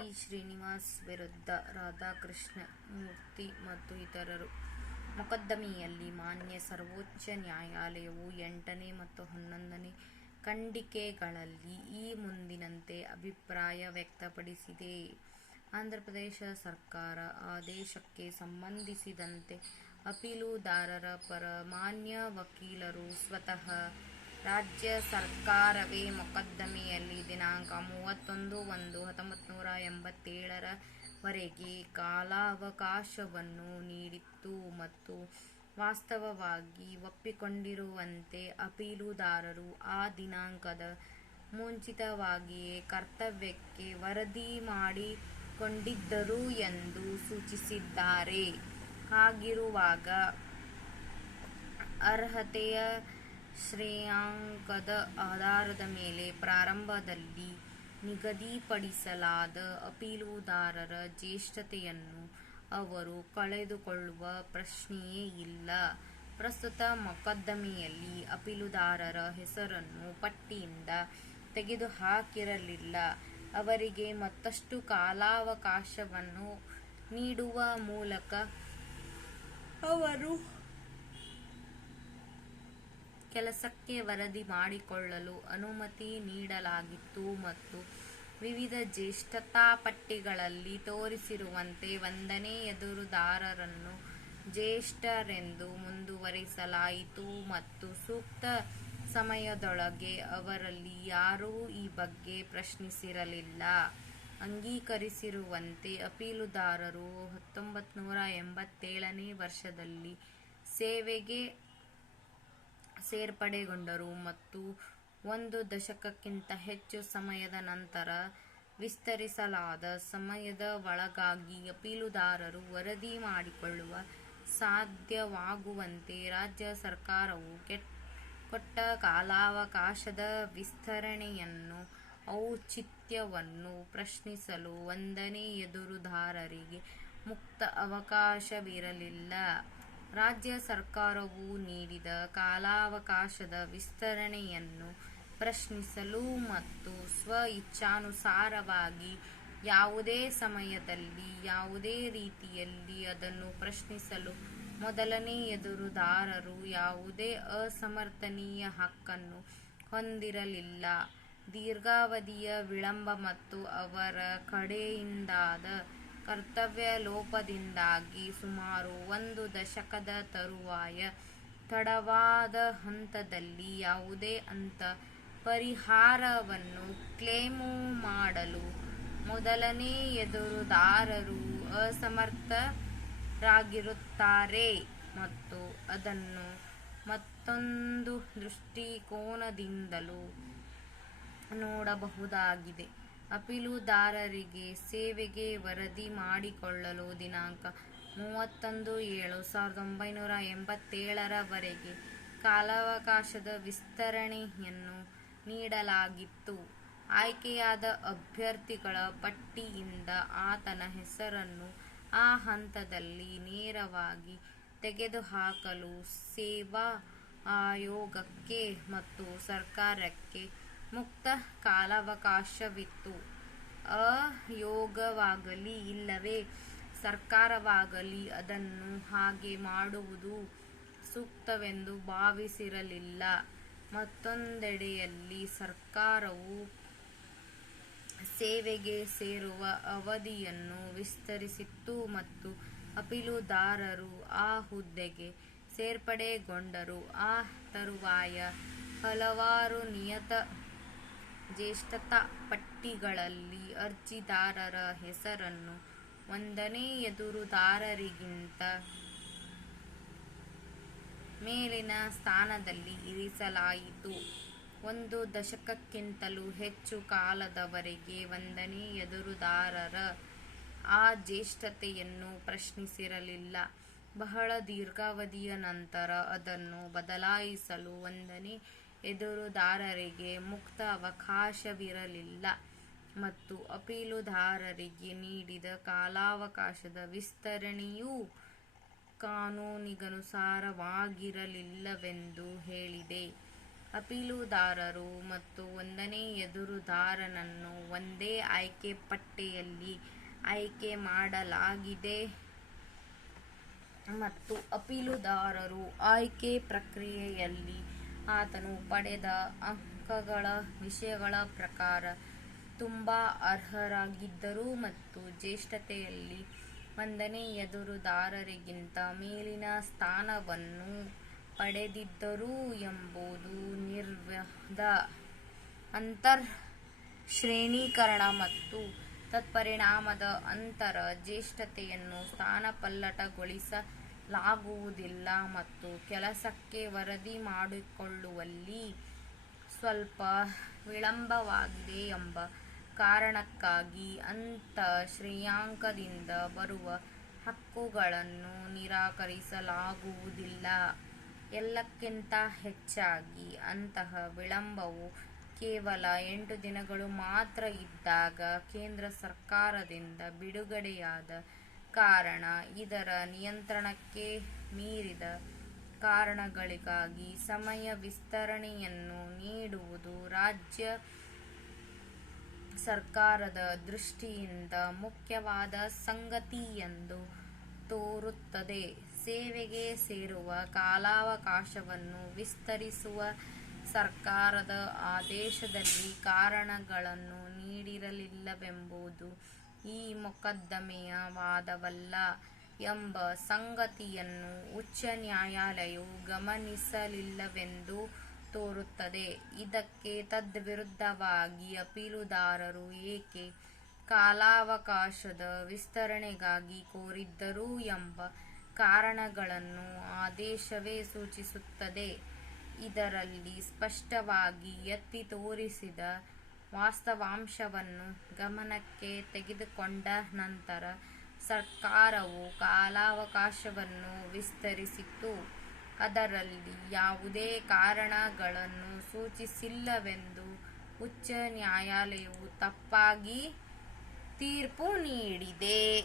T. Srinivas ವಿರುದ್ಧ ರಾಧಾಕೃಷ್ಣ ಮೂರ್ತಿ ಮತ್ತು ಇತರರು. ಮೊಕದ್ದಮೆಯಲ್ಲಿ ಮಾನ್ಯ ಸರ್ವೋಚ್ಚ ನ್ಯಾಯಾಲಯವು 8ನೇ ಮತ್ತು 11ನೇ ಖಂಡಿಕೆಗಳಲ್ಲಿ ಈ ಮುಂದಿನಂತೆ ಅಭಿಪ್ರಾಯ ವ್ಯಕ್ತಪಡಿಸಿದೆ. ಆಂಧ್ರಪ್ರದೇಶ ಸರ್ಕಾರ ಆದೇಶಕ್ಕೆ ಸಂಬಂಧಿಸಿದಂತೆ ಅಪೀಲುದಾರರ ಪರ ಮಾನ್ಯ ವಕೀಲರು ಸ್ವತಃ ರಾಜ್ಯ ಸರ್ಕಾರವೇ ಮೊಕದ್ದಮೆಯಲ್ಲಿ ದಿನಾಂಕ 31/1/1987 ವರೆಗೆ ಕಾಲಾವಕಾಶವನ್ನು ನೀಡಿತ್ತು ಮತ್ತು ವಾಸ್ತವವಾಗಿ ಒಪ್ಪಿಕೊಂಡಿರುವಂತೆ ಅಪೀಲುದಾರರು ಆ ದಿನಾಂಕದ ಮುಂಚಿತವಾಗಿಯೇ ಕರ್ತವ್ಯಕ್ಕೆ ವರದಿ ಮಾಡಿಕೊಂಡಿದ್ದರು ಎಂದು ಸೂಚಿಸಿದ್ದಾರೆ. ಹಾಗಿರುವಾಗ ಅರ್ಹತೆಯ ಶ್ರೇಯಾಂಕದ ಆಧಾರದ ಮೇಲೆ ಪ್ರಾರಂಭದಲ್ಲಿ ನಿಗದಿಪಡಿಸಲಾದ ಅಪೀಲುದಾರರ ಜ್ಯೇಷ್ಠತೆಯನ್ನು ಅವರು ಕಳೆದುಕೊಳ್ಳುವ ಪ್ರಶ್ನೆಯೇ ಇಲ್ಲ. ಪ್ರಸ್ತುತ ಮೊಕದ್ದಮೆಯಲ್ಲಿ ಅಪೀಲುದಾರರ ಹೆಸರನ್ನು ಪಟ್ಟಿಯಿಂದ ತೆಗೆದುಹಾಕಿರಲಿಲ್ಲ. ಅವರಿಗೆ ಮತ್ತಷ್ಟು ಕಾಲಾವಕಾಶವನ್ನು ನೀಡುವ ಮೂಲಕ ಅವರು ಕೆಲಸಕ್ಕೆ ವರದಿ ಮಾಡಿಕೊಳ್ಳಲು ಅನುಮತಿ ನೀಡಲಾಗಿತ್ತು ಮತ್ತು ವಿವಿಧ ಜ್ಯೇಷ್ಠತಾ ಪಟ್ಟಿಗಳಲ್ಲಿ ತೋರಿಸಿರುವಂತೆ 1ನೇ ಎದುರುದಾರರನ್ನು ಜ್ಯೇಷ್ಠರೆಂದು ಮುಂದುವರಿಸಲಾಯಿತು ಮತ್ತು ಸೂಕ್ತ ಸಮಯದೊಳಗೆ ಅವರಲ್ಲಿ ಯಾರೂ ಈ ಬಗ್ಗೆ ಪ್ರಶ್ನಿಸಿರಲಿಲ್ಲ. ಅಂಗೀಕರಿಸಿರುವಂತೆ ಅಪೀಲುದಾರರು 1987ನೇ ವರ್ಷದಲ್ಲಿ ಸೇವೆಗೆ ಸೇರ್ಪಡೆಗೊಂಡರು ಮತ್ತು 1 ದಶಕಕ್ಕಿಂತ ಹೆಚ್ಚು ಸಮಯದ ನಂತರ ವಿಸ್ತರಿಸಲಾದ ಸಮಯದ ಒಳಗಾಗಿ ಅಪೀಲುದಾರರು ವರದಿ ಮಾಡಿಕೊಳ್ಳಲು ಸಾಧ್ಯವಾಗುವಂತೆ ರಾಜ್ಯ ಸರ್ಕಾರವು ಕೊಟ್ಟ ಕಾಲಾವಕಾಶದ ವಿಸ್ತರಣೆಯನ್ನು ಔಚಿತ್ಯವನ್ನು ಪ್ರಶ್ನಿಸಲು 1ನೇ ಎದುರುದಾರರಿಗೆ ಮುಕ್ತ ಅವಕಾಶವಿರಲಿಲ್ಲ. ರಾಜ್ಯ ಸರ್ಕಾರವು ನೀಡಿದ ಕಾಲಾವಕಾಶದ ವಿಸ್ತರಣೆಯನ್ನು ಪ್ರಶ್ನಿಸಲು ಮತ್ತು ಸ್ವ-ಇಚ್ಛಾನುಸಾರವಾಗಿ ಯಾವುದೇ ಸಮಯದಲ್ಲಿ ಯಾವುದೇ ರೀತಿಯಲ್ಲಿ ಅದನ್ನು ಪ್ರಶ್ನಿಸಲು 1ನೇ ಎದುರುದಾರರು ಯಾವುದೇ ಅಸಮರ್ಥನೀಯ ಹಕ್ಕನ್ನು ಹೊಂದಿರಲಿಲ್ಲ. ದೀರ್ಘಾವಧಿಯ ವಿಳಂಬ ಮತ್ತು ಅವರ ಕಡೆಯಿಂದಾದ ಕರ್ತವ್ಯ ಲೋಪದಿಂದಾಗಿ ಸುಮಾರು 1 ದಶಕದ ತರುವಾಯ ತಡವಾದ ಹಂತದಲ್ಲಿ ಯಾವುದೇ ಪರಿಹಾರವನ್ನು ಕ್ಲೇಮು ಮಾಡಲು 1ನೇ ಎದುರುದಾರರು ಅಸಮರ್ಥರಾಗಿರುತ್ತಾರೆ ಮತ್ತು ಅದನ್ನು ಮತ್ತೊಂದು ದೃಷ್ಟಿಕೋನದಿಂದಲೂ ನೋಡಬಹುದಾಗಿದೆ. ಅಪೀಲುದಾರರಿಗೆ ಸೇವೆಗೆ ವರದಿ ಮಾಡಿಕೊಳ್ಳಲು ದಿನಾಂಕ 31/7/1987 ವರೆಗೆ ಕಾಲಾವಕಾಶದ ವಿಸ್ತರಣೆಯನ್ನು ನೀಡಲಾಗಿತ್ತು. ಆಯ್ಕೆಯಾದ ಅಭ್ಯರ್ಥಿಗಳ ಪಟ್ಟಿಯಿಂದ ಆತನ ಹೆಸರನ್ನು ಆ ಹಂತದಲ್ಲಿ ನೇರವಾಗಿ ತೆಗೆದುಹಾಕಲು ಸೇವಾ ಆಯೋಗಕ್ಕೆ ಮತ್ತು ಸರ್ಕಾರಕ್ಕೆ ಮುಕ್ತ ಕಾಲಾವಕಾಶವಿತ್ತು. ಆಯೋಗವಾಗಲಿ ಇಲ್ಲವೇ ಸರ್ಕಾರವಾಗಲಿ ಅದನ್ನು ಹಾಗೆ ಮಾಡುವುದು ಸೂಕ್ತವೆಂದು ಭಾವಿಸಿರಲಿಲ್ಲ. ಮತ್ತೊಂದೆಡೆಯಲ್ಲಿ ಸರ್ಕಾರವು ಸೇವೆಗೆ ಸೇರುವ ಅವಧಿಯನ್ನು ವಿಸ್ತರಿಸಿತ್ತು ಮತ್ತು ಅಪೀಲುದಾರರು ಆ ಹುದ್ದೆಗೆ ಸೇರ್ಪಡೆಗೊಂಡರು. ಆ ತರುವಾಯ ಹಲವಾರು ನಿಯತ ಜ್ಯೇಷ್ಠತಾ ಪಟ್ಟಿಗಳಲ್ಲಿ ಅರ್ಜಿದಾರರ ಹೆಸರನ್ನು 1ನೇ ಎದುರುದಾರರಿಗಿಂತ ಮೇಲಿನ ಸ್ಥಾನದಲ್ಲಿ ಇರಿಸಲಾಯಿತು. 1 ದಶಕಕ್ಕಿಂತಲೂ ಹೆಚ್ಚು ಕಾಲದವರೆಗೆ 1ನೇ ಎದುರುದಾರರ ಆ ಜ್ಯೇಷ್ಠತೆಯನ್ನು ಪ್ರಶ್ನಿಸಿರಲಿಲ್ಲ. ಬಹಳ ದೀರ್ಘಾವಧಿಯ ನಂತರ ಅದನ್ನು ಬದಲಾಯಿಸಲು 1ನೇ ಎದುರುದಾರರಿಗೆ ಮುಕ್ತ ಅವಕಾಶವಿರಲಿಲ್ಲ ಮತ್ತು ಅಪೀಲುದಾರರಿಗೆ ನೀಡಿದ ಕಾಲಾವಕಾಶದ ವಿಸ್ತರಣೆಯು ಕಾನೂನಿಗನುಸಾರವಾಗಿರಲಿಲ್ಲವೆಂದು ಹೇಳಿದೆ. ಅಪೀಲುದಾರರು ಮತ್ತು ಒಂದನೇ ಎದುರುದಾರನನ್ನು ಒಂದೇ ಆಯ್ಕೆ ಪಟ್ಟಿಯಲ್ಲಿ ಆಯ್ಕೆ ಮಾಡಲಾಗಿದೆ ಮತ್ತು ಅಪೀಲುದಾರರು ಆಯ್ಕೆ ಪ್ರಕ್ರಿಯೆಯಲ್ಲಿ ಆತನು ಪಡೆದ ಅಂಕಗಳ ವಿಷಯಗಳ ಪ್ರಕಾರ ತುಂಬಾ ಅರ್ಹರಾಗಿದ್ದರು ಮತ್ತು ಜ್ಯೇಷ್ಠತೆಯಲ್ಲಿ ಒಂದನೇ ಎದುರುದಾರರಿಗಿಂತ ಮೇಲಿನ ಸ್ಥಾನವನ್ನು ಪಡೆದಿದ್ದರು ಎಂಬುದು ನಿರ್ವಾದ. ಅಂತರ್ ಶ್ರೇಣೀಕರಣ ಮತ್ತು ತತ್ಪರಿಣಾಮದ ಅಂತರ ಜ್ಯೇಷ್ಠತೆಯನ್ನು ಸ್ಥಾನಪಲ್ಲಟಗೊಳಿಸಲಾಗುವುದಿಲ್ಲ ಮತ್ತು ಕೆಲಸಕ್ಕೆ ವರದಿ ಮಾಡಿಕೊಳ್ಳುವಲ್ಲಿ ಸ್ವಲ್ಪ ವಿಳಂಬವಾಗಿದೆ ಎಂಬ ಕಾರಣಕ್ಕಾಗಿ ಅಂತಃಶ್ರೇಯಾಂಕದಿಂದ ಬರುವ ಹಕ್ಕುಗಳನ್ನು ನಿರಾಕರಿಸಲಾಗುವುದಿಲ್ಲ. ಎಲ್ಲಕ್ಕಿಂತ ಹೆಚ್ಚಾಗಿ, ಅಂತಹ ವಿಳಂಬವು ಕೇವಲ 8 ದಿನಗಳು ಮಾತ್ರ ಇದ್ದಾಗ ಕೇಂದ್ರ ಸರ್ಕಾರದಿಂದ ಬಿಡುಗಡೆಯಾದ ಕಾರಣ ಇದರ ನಿಯಂತ್ರಣಕ್ಕೆ ಮೀರಿದ ಕಾರಣಗಳಿಗಾಗಿ ಸಮಯ ವಿಸ್ತರಣೆಯನ್ನು ನೀಡುವುದು ರಾಜ್ಯ ಸರ್ಕಾರದ ದೃಷ್ಟಿಯಿಂದ ಮುಖ್ಯವಾದ ಸಂಗತಿಯೆಂದು ತೋರುತ್ತದೆ. ಸೇವೆಗೆ ಸೇರುವ ಕಾಲಾವಕಾಶವನ್ನು ವಿಸ್ತರಿಸುವ ಸರ್ಕಾರದ ಆದೇಶದಲ್ಲಿ ಕಾರಣಗಳನ್ನು ನೀಡಿರಲಿಲ್ಲವೆಂಬುದು ಈ ಮೊಕದ್ದಮೆಯ ವಾದವಲ್ಲ ಎಂಬ ಸಂಗತಿಯನ್ನು ಉಚ್ಚ ನ್ಯಾಯಾಲಯವು ಗಮನಿಸಲಿಲ್ಲವೆಂದು ತೋರುತ್ತದೆ. ಇದಕ್ಕೆ ತದ್ವಿರುದ್ಧವಾಗಿ ಅಪೀಲುದಾರರು ಏಕೆ ಕಾಲಾವಕಾಶದ ವಿಸ್ತರಣೆಗಾಗಿ ಕೋರಿದ್ದರು ಎಂಬ ಕಾರಣಗಳನ್ನು ಆದೇಶವೇ ಸೂಚಿಸುತ್ತದೆ. ಇದರಲ್ಲಿ ಸ್ಪಷ್ಟವಾಗಿ ಎತ್ತಿ ತೋರಿಸಿದ ವಾಸ್ತವಾಂಶವನ್ನು ಗಮನಕ್ಕೆ ತೆಗೆದುಕೊಂಡ ನಂತರ ಸರ್ಕಾರವು ಕಾಲಾವಕಾಶವನ್ನು ವಿಸ್ತರಿಸಿತು, ಅದರಲ್ಲಿ ಯಾವುದೇ ಕಾರಣಗಳನ್ನು ಸೂಚಿಸಿಲ್ಲವೆಂದು ಉಚ್ಚ ನ್ಯಾಯಾಲಯವು ತಪ್ಪಾಗಿ ತೀರ್ಪು ನೀಡಿದೆ.